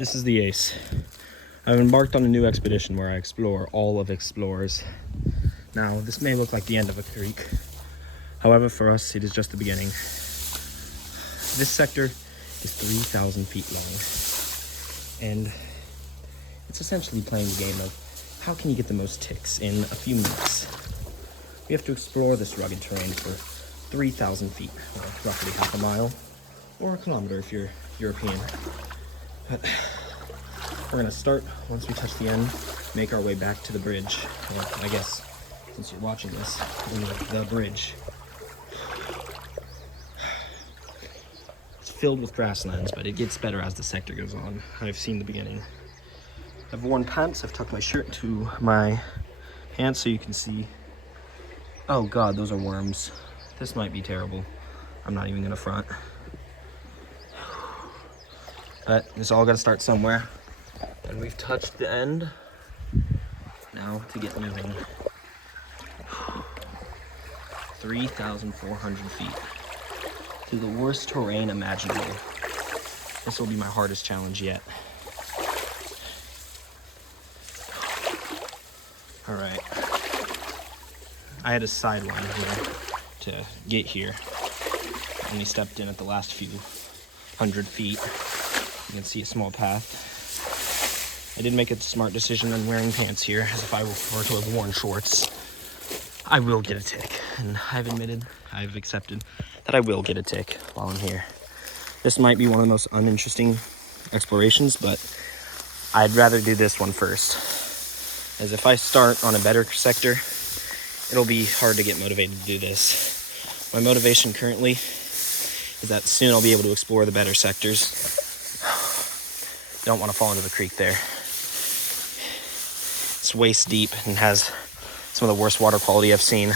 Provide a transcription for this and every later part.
This is the Ace. I've embarked on a new expedition where I explore all of Explorers. Now, this may look like the end of a creek. However, for us, it is just the beginning. This sector is 3,000 feet long. And it's essentially playing the game of how can you get the most ticks in a few minutes. We have to explore this rugged terrain for 3,000 feet, or roughly half a mile, or a kilometer if you're European. But we're gonna start once we touch the end, make our way back to the bridge. Or I guess, since you're watching this, the bridge. It's filled with grasslands, but it gets better as the sector goes on. I've seen the beginning. I've worn pants. I've tucked my shirt into my pants so you can see. Oh God, those are worms. This might be terrible. I'm not even gonna front. But it's all gotta start somewhere. And we've touched the end. Now to get moving. 3,400 feet. Through the worst terrain imaginable. This will be my hardest challenge yet. All right. I had a sideline here to get here. Only stepped in at the last few hundred feet. You can see a small path. I did make a smart decision on wearing pants here, as if I were to have worn shorts, I will get a tick. And I've accepted that I will get a tick while I'm here. This might be one of the most uninteresting explorations, but I'd rather do this one first. As if I start on a better sector, it'll be hard to get motivated to do this. My motivation currently is that soon I'll be able to explore the better sectors. Don't want to fall into the creek there. It's waist deep and has some of the worst water quality I've seen.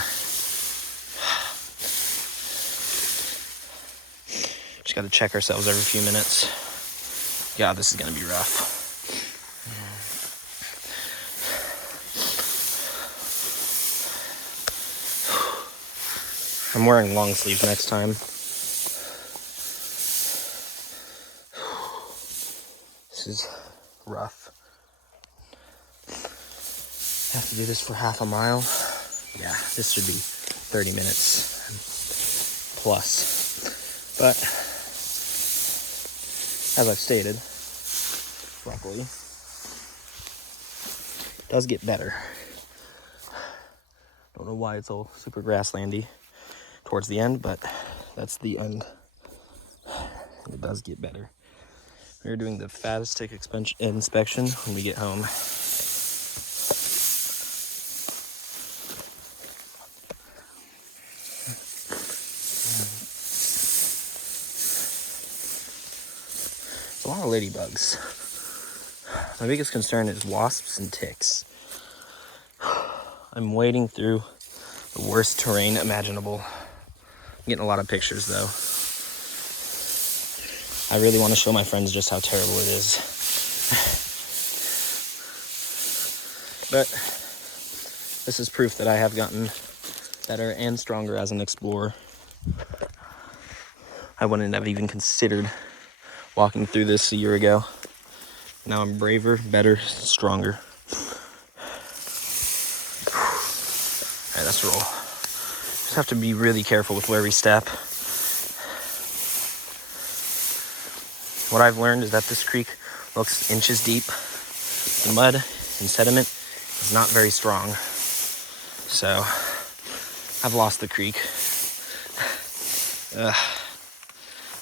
Just got to check ourselves every few minutes. God, this is going to be rough. I'm wearing long sleeves next time. This is rough. Have to do this for half a mile. Yeah, this should be 30 minutes plus. But as I've stated, luckily, it does get better. Don't know why it's all super grasslandy towards the end, but that's the end. It does get better. We're doing the fattest tick inspection when we get home. There's a lot of ladybugs. My biggest concern is wasps and ticks. I'm wading through the worst terrain imaginable. I'm getting a lot of pictures though. I really want to show my friends just how terrible it is. But this is proof that I have gotten better and stronger as an explorer. I wouldn't have even considered walking through this a year ago. Now I'm braver, better, stronger. Alright, let's roll. Just have to be really careful with where we step. What I've learned is that this creek looks inches deep. The mud and sediment is not very strong. So, I've lost the creek.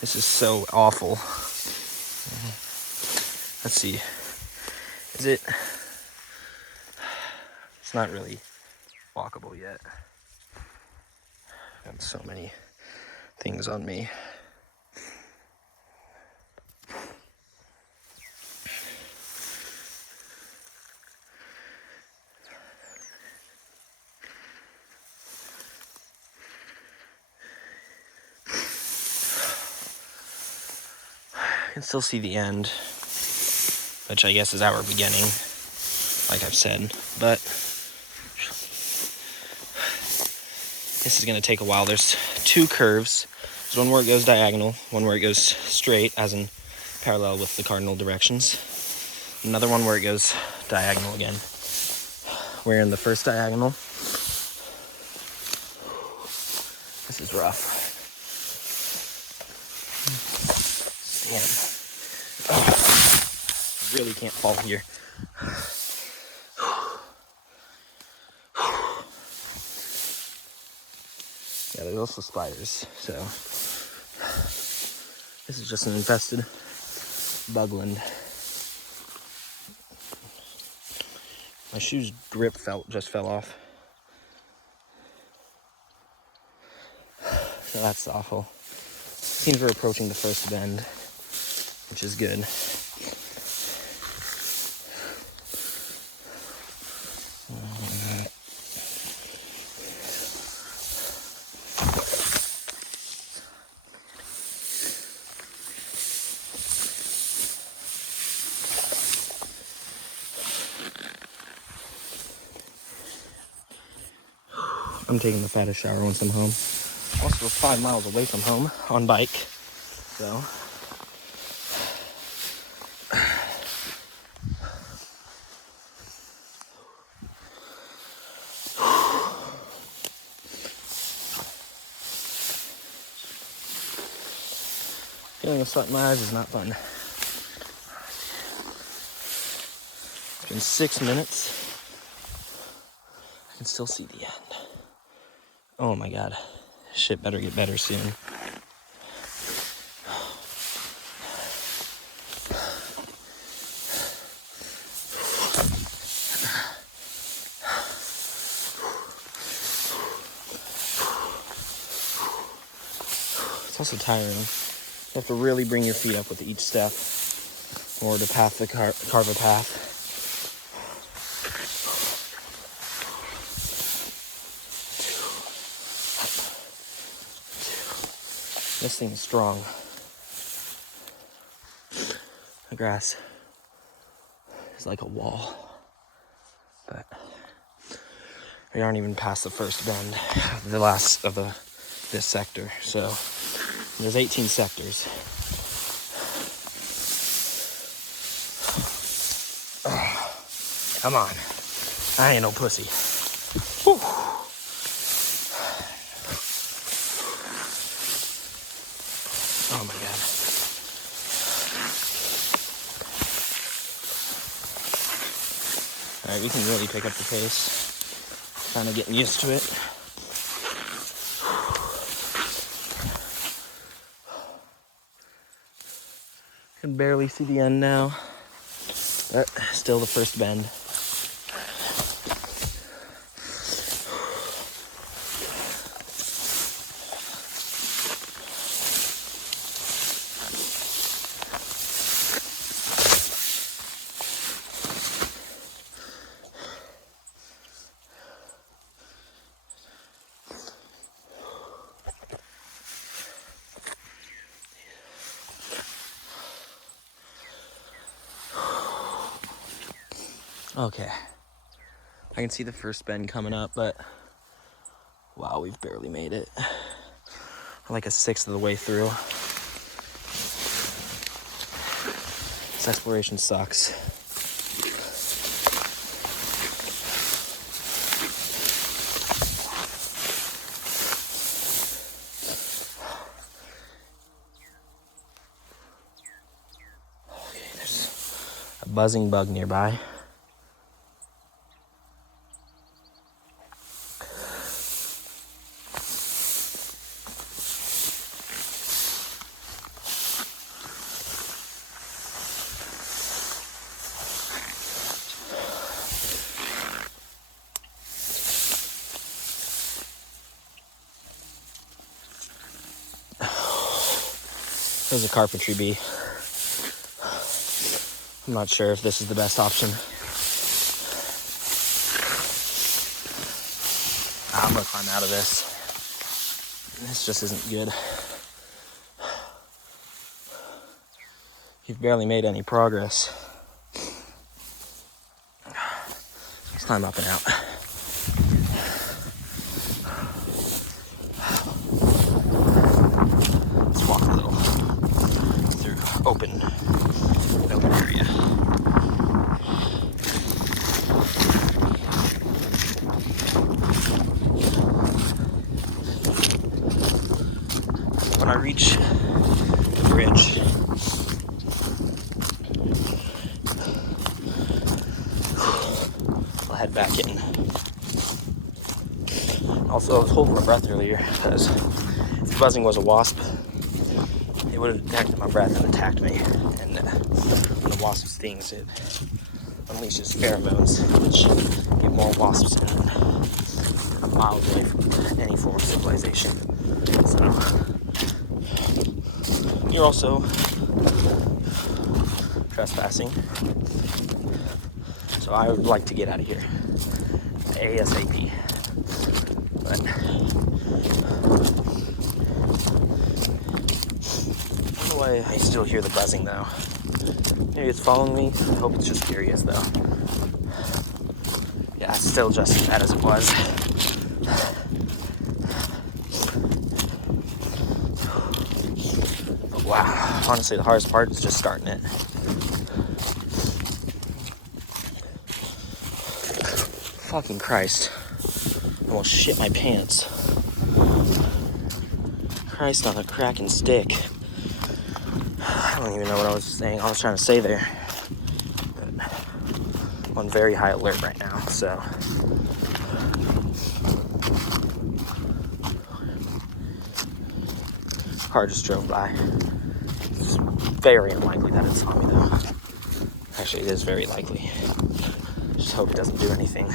This is so awful. Let's see. Is it? It's not really walkable yet. Got so many things on me. I can still see the end, which I guess is our beginning, like I've said, but this is going to take a while. There's two curves. There's one where it goes diagonal, one where it goes straight, as in parallel with the cardinal directions. Another one where it goes diagonal again. We're in the first diagonal. This is rough. Damn. Oh, really can't fall here. Yeah, there's also spiders, so this is just an infested bugland. My shoe's grip just fell off. So that's awful. Seems we're approaching the first bend, which is good. I'm taking the fattest shower once I'm home. Also, we're 5 miles away from home on bike, so. Feeling the sweat in my eyes is not fun. It's been 6 minutes. I can still see the end. Oh my god. Shit better get better soon. It's also tiring. You have to really bring your feet up with each step in order to carve a path. This thing is strong. The grass is like a wall. But we aren't even past the first bend, the last of this sector. So there's 18 sectors. Come on. I ain't no pussy. Whew. Oh my god. Alright, we can really pick up the pace. Kind of getting used to it. Can barely see the end now. But still the first bend. Okay, I can see the first bend coming up, but wow, we've barely made it. We're like a sixth of the way through. This exploration sucks. Okay, there's a buzzing bug nearby. There's a carpentry bee. I'm not sure if this is the best option. I'm gonna climb out of this. This just isn't good. You've barely made any progress. Let's climb up and out. Let's walk a little through. open area. When I reach the bridge, I'll head back in. Also, I was holding my breath earlier because if the buzzing was a wasp, it would have detected my breath and attacked me. And when the wasp stings, it unleashes pheromones, which get more wasps in miles away from any form of civilization. So, you're also trespassing. So I would like to get out of here ASAP. But I don't know why I still hear the buzzing though. Maybe it's following me. I hope it's just curious though. Yeah, it's still just as bad as it was. But wow, honestly the hardest part is just starting it. Fucking Christ. I almost shit my pants. Christ on a cracking stick. I don't even know what I was saying. I was trying to say there. But I'm on very high alert right now, so. Car just drove by. It's very unlikely that it saw me though. Actually, it is very likely. Just hope it doesn't do anything.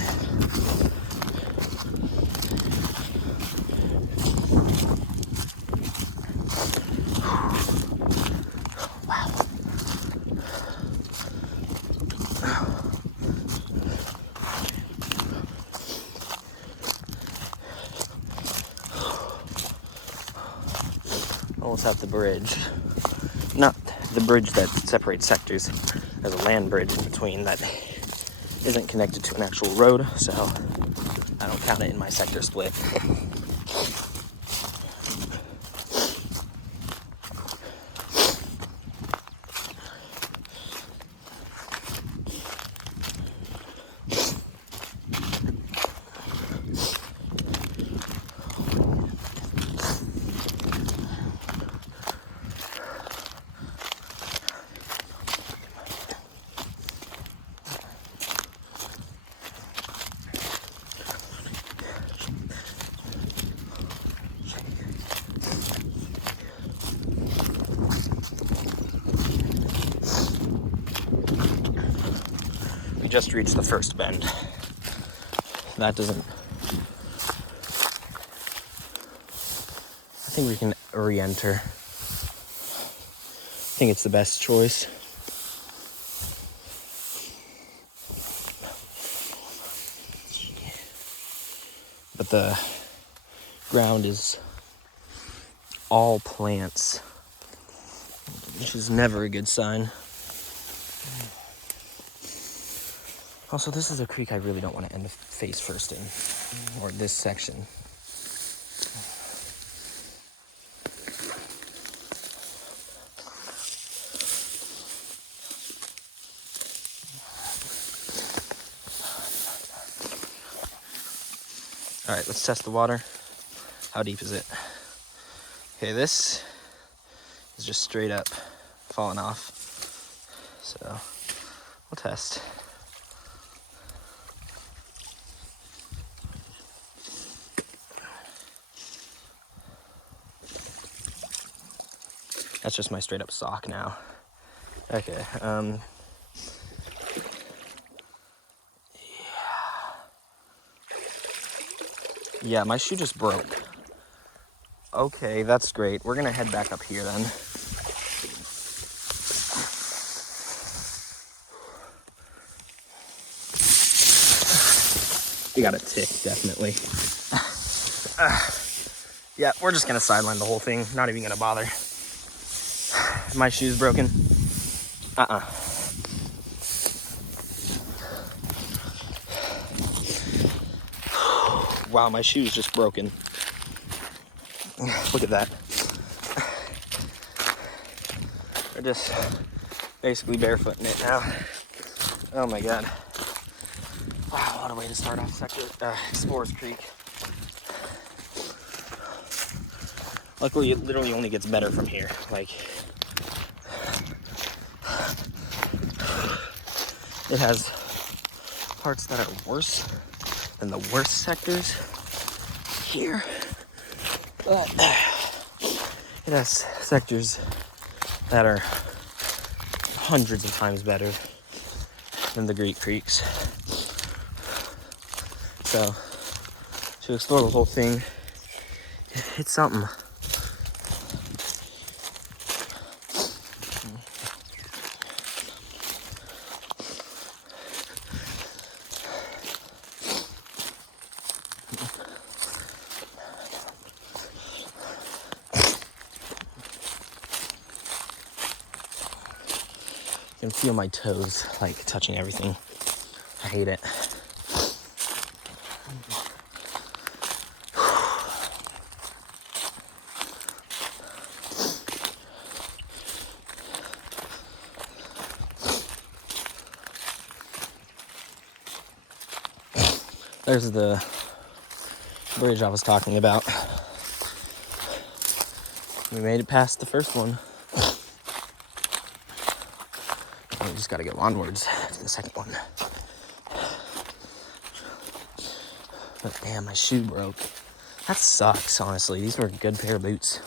Almost at the bridge. Not the bridge that separates sectors. There's a land bridge in between that isn't connected to an actual road, so I don't count it in my sector split. We just reached the first bend. That doesn't... I think we can re-enter. I think it's the best choice. But the ground is all plants, which is never a good sign. Also, this is a creek I really don't want to end face first in, or this section. All right, let's test the water. How deep is it? Okay, this is just straight up falling off. So we'll test. That's just my straight up sock now. Okay, yeah, my shoe just broke. Okay, that's great. We're gonna head back up here then. We got a tick, definitely. Yeah, we're just gonna sideline the whole thing. Not even gonna bother. My shoe's broken. Wow, my shoe's just broken. Look at that. We're just basically barefooting it now. Oh my god. Wow, what a way to start off Explorers Creek. Luckily, it literally only gets better from here. Like, it has parts that are worse than the worst sectors here, but it has sectors that are hundreds of times better than the Greek Creeks. So, to explore the whole thing, it's something. I can feel my toes like touching everything. I hate it. There's the bridge I was talking about. We made it past the first one. We just gotta go onwards to the second one. But damn, my shoe broke. That sucks, honestly. These were a good pair of boots.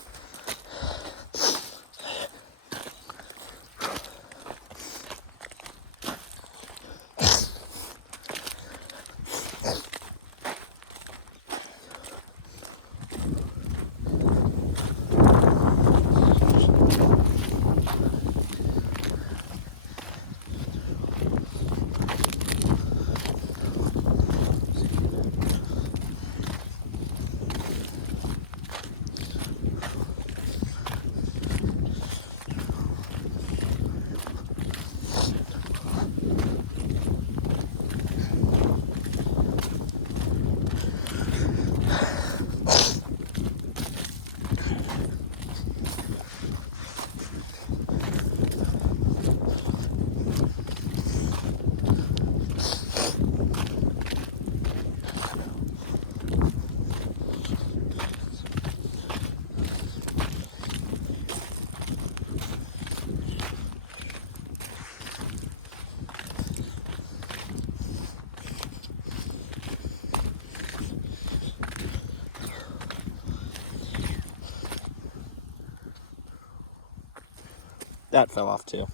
That fell off too.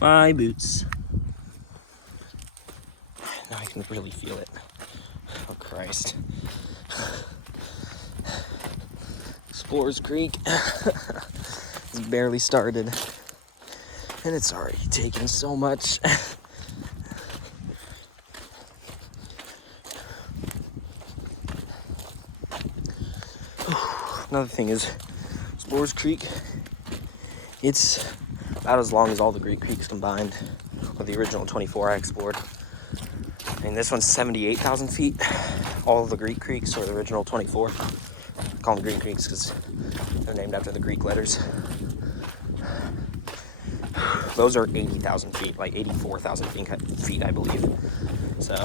My boots. Now I can really feel it. Oh Christ. Explorers Creek. It's barely started. And it's already taken so much. Another thing is, Explorers Creek, it's about as long as all the Greek Creeks combined, with the original 24 I explored. I mean, this one's 78,000 feet. All of the Greek Creeks, or the original 24. I call them Greek Creeks because they're named after the Greek letters. Those are 80,000 feet, like 84,000 feet, I believe. So,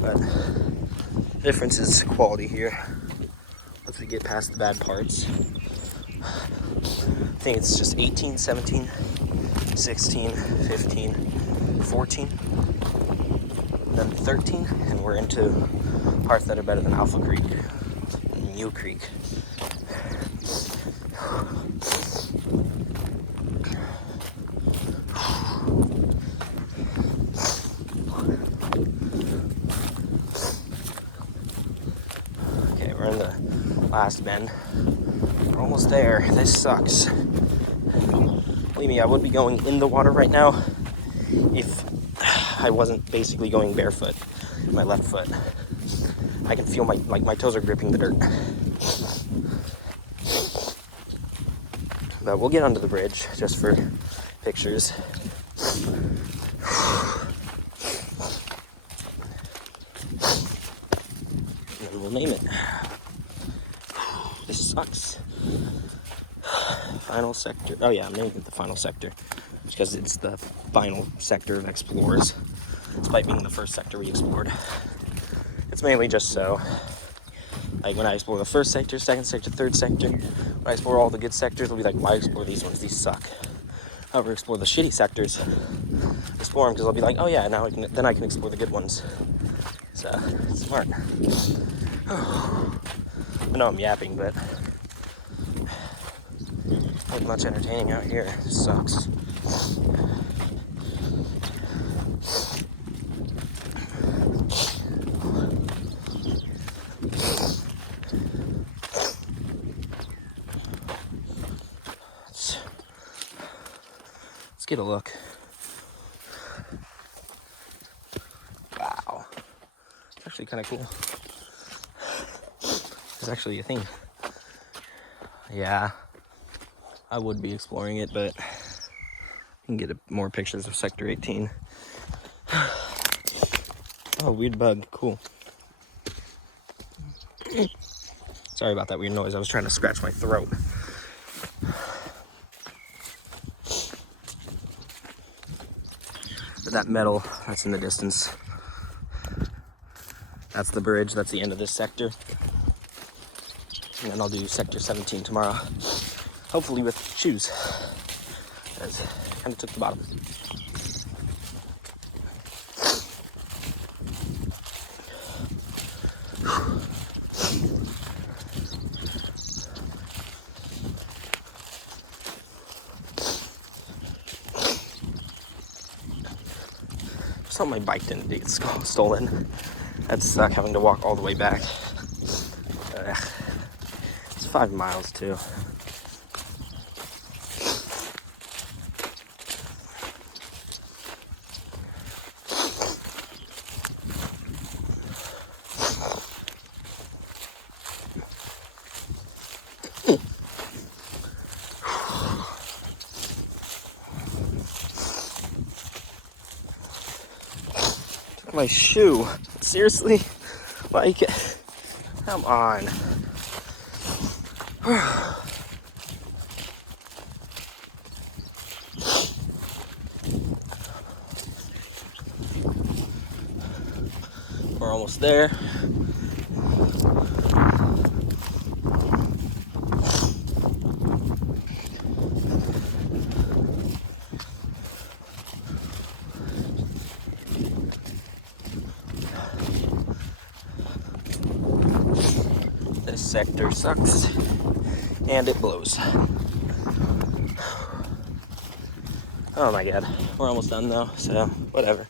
but the difference is quality here. Once we get past the bad parts, I think it's just 18, 17, 16, 15, 14, then 13, and we're into parts that are better than Alpha Creek and Mule Creek. Okay, we're in the last bend. We're almost there. This sucks. Believe me, I would be going in the water right now if I wasn't basically going barefoot. My left foot. I can feel my toes are gripping the dirt. But we'll get onto the bridge just for pictures. And then we'll name it. This sucks. final sector. Oh yeah, I'm naming it the final sector because it's the final sector of Explorers, despite being the first sector we explored. It's mainly just so, like when I explore the first sector, second sector, third sector, when I explore all the good sectors, I'll be like, why explore these ones? These suck. However, explore the shitty sectors, explore them because I'll be like, oh yeah, now then I can explore the good ones. So, it's smart. I know I'm yapping, but not much entertaining out here. It sucks. Let's get a look. Wow. It's actually kind of cool. There's actually a thing. Yeah. I would be exploring it, but you can get more pictures of Sector 18. Oh, weird bug. Cool. Sorry about that weird noise. I was trying to scratch my throat. But that metal, that's in the distance. That's the bridge. That's the end of this sector. And then I'll do Sector 17 tomorrow. Hopefully with shoes. Because I kind of took the bottom. So my bike didn't get stolen. I'd suck having to walk all the way back. It's 5 miles too. My shoe. Seriously? Like, come on. We're almost there. This sector sucks, and it blows. Oh my god, we're almost done though, so whatever.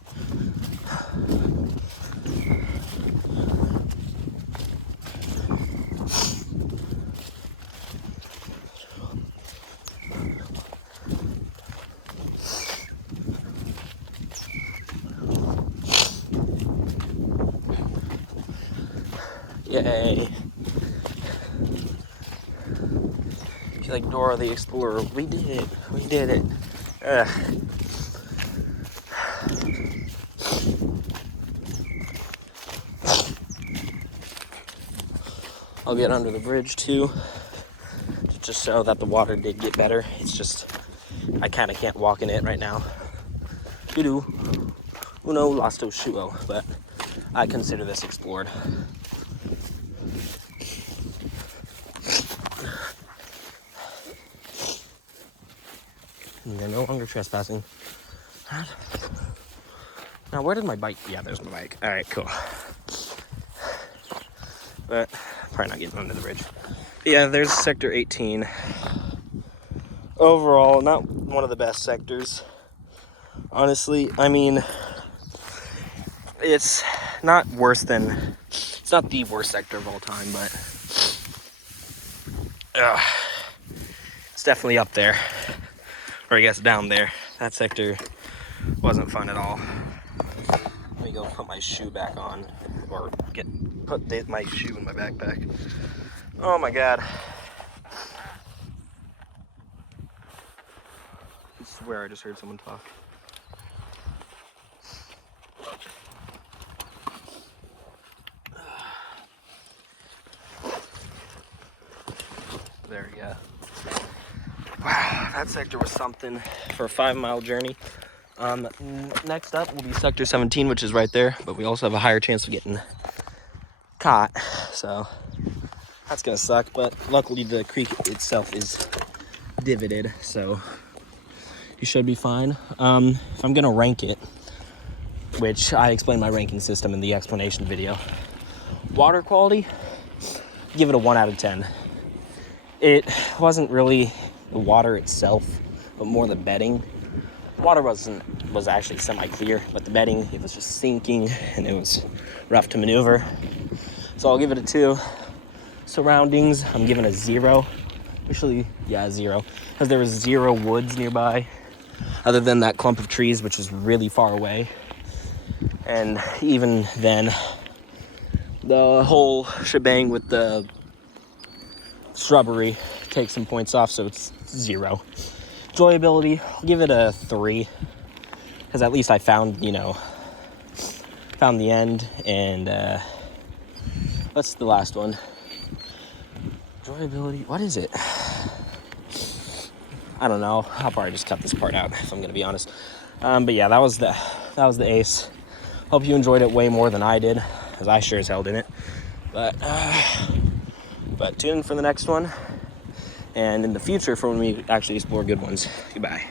Yay. I feel like Dora the Explorer. We did it. We did it. Ugh. I'll get under the bridge too, just so that the water did get better. It's just, I kind of can't walk in it right now. Doo-doo. Uno lasto shuo, but I consider this explored. And they're no longer trespassing. Now, where did my bike? Yeah, there's my bike. All right, cool. But probably not getting under the bridge. But yeah, there's Sector 18. Overall, not one of the best sectors. Honestly, I mean, it's not worse than, it's not the worst sector of all time, but it's definitely up there. Or I guess down there. That sector wasn't fun at all. Let me go put my shoe back on, or put my shoe in my backpack. Oh my god. I swear I just heard someone talk. There we go. Wow. that sector was something for a 5-mile journey. Next up will be sector 17, which is right there, but we also have a higher chance of getting caught, so that's gonna suck. But luckily the creek itself is divoted, so you should be fine. If I'm gonna rank it, which I explained my ranking system in the explanation video, water quality, give it a 1 out of 10. It wasn't really the water itself, but more the bedding. The water was actually semi-clear, but the bedding, it was just sinking and it was rough to maneuver. So I'll give it a 2. Surroundings, I'm giving a 0. Actually, yeah, 0, because there was 0 woods nearby, other than that clump of trees, which was really far away. And even then, the whole shebang with the shrubbery takes some points off, so it's 0. Enjoyability, I'll give it a 3, because at least I found the end. And what's the last one? Enjoyability, what is it? I don't know. I'll probably just cut this part out if I'm gonna be honest. But yeah, that was the ace. Hope you enjoyed it way more than I did, because I sure as hell didn't. But tune in for the next one, and in the future for when we actually explore good ones. Goodbye.